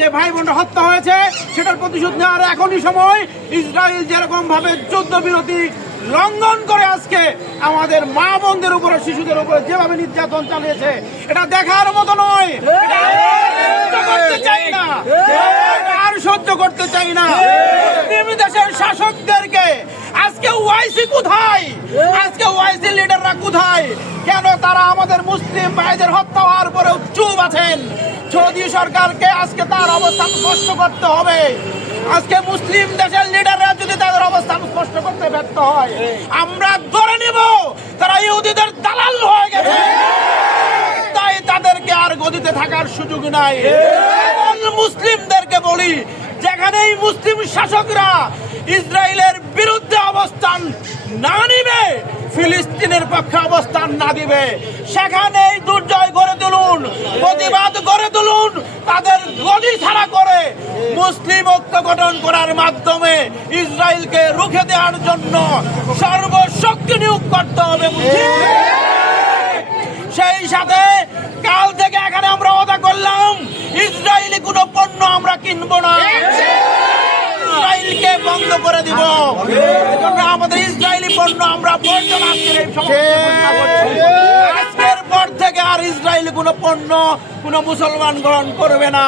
যে ভাই বোনরা হত্যা হয়েছে সেটার প্রতিশোধ নেওয়ার এখনই সময়। ইসরায়েল যেরকম ভাবে যুদ্ধবিরতি লঙ্ঘন করে আজকে আমাদের মা বোনদের উপরে, শিশুদের উপরে যেভাবে নির্যাতন চালিয়েছে, এটা দেখার মতো নয়। করতে চাই না, আর সহ্য করতে চাই না। দেশের শাসকদেরকে আজকে ওয়াইসি কোথায়? আজকে ওয়াইসি লিডাররা কোথায়? কেন তারা আমাদের মুসলিম ভাইদের হত্যা হওয়ার পরেও চুপ আছেন? সৌদি সরকারকে আজকে তার অবস্থান স্পষ্ট করতে হবে। আজকে মুসলিম দেশের লিডাররা যদি তাদের অবস্থান স্পষ্ট করতে ব্যর্থ হয়, আমরা ধরে নিব তারা ইহুদিদের দালাল হয়ে গেছে, তাই তাদেরকে আর গদিতে থাকার সুযোগ নাই। মুসলিমদেরকে বলি, যেখানেই মুসলিম শাসকরা ইসরায়েলের বিরুদ্ধে অবস্থান না নিবে, ফিলিস্তিনের পক্ষে অবস্থান না দিবে, সেখানেই দুর্জয় গড়ে তুলুন, প্রতিবাদ গড়ে তুলুন। তাদের গদি ছাড়া করে মুসলিম ঐক্য গঠন করার মাধ্যমে ইসরায়েলকে রুখে দেওয়ার জন্য সর্বশক্তি নিয়োগ করতে হবে। সেই সাথে কাল থেকে এখানে আমরা ওয়াদা করলাম, ইসরায়েলি কোনো পণ্য আমরা কিনবো না, ইসরায়েলকে বন্ধ করে দিব। এজন্য আমাদের ইসরায়েলি পণ্য আমরা বর্জন আজকের পর থেকে আর ইসরায়েলি কোনো পণ্য কোনো মুসলমান গ্রহণ করবে না।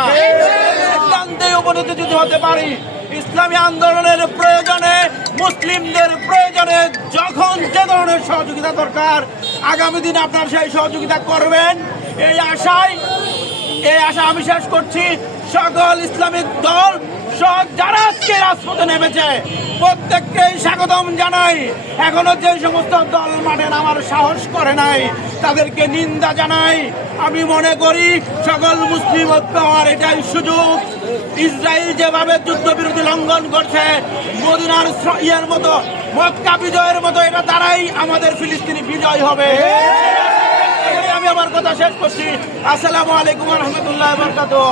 সিদ্ধান্তে উপনীত যদি হতে পারি, ইসলামী আন্দোলনের প্রয়োজনে, মুসলিমদের প্রয়োজনে যখন যে ধরনের সহযোগিতা দরকার, আগামী দিনে আপনারা সেই সহযোগিতা করবেন, এই আশা আমি শেষ করছি। সকল ইসলামিক দল যারা আজকে রাজপথে নেমেছে প্রত্যেককেই স্বাগতম জানাই। এখনো যে সমস্ত দল মাঠে নামার সাহস করে নাই তাদেরকে নিন্দা জানাই। আমি মনে করি সকল মুসলিম ঐক্য হওয়ার এটাই সুযোগ। ইসরায়েল যেভাবে যুদ্ধবিরতি লঙ্ঘন করছে, মদিনার ইয়ের মতো, মক্কা বিজয়ের মতো, এটা দ্বারাই আমাদের ফিলিস্তিনি বিজয় হবে। আমি আমার কথা শেষ করছি। আসসালামু আলাইকুম ওয়া রাহমাতুল্লাহি ওয়া বারাকাতুহু।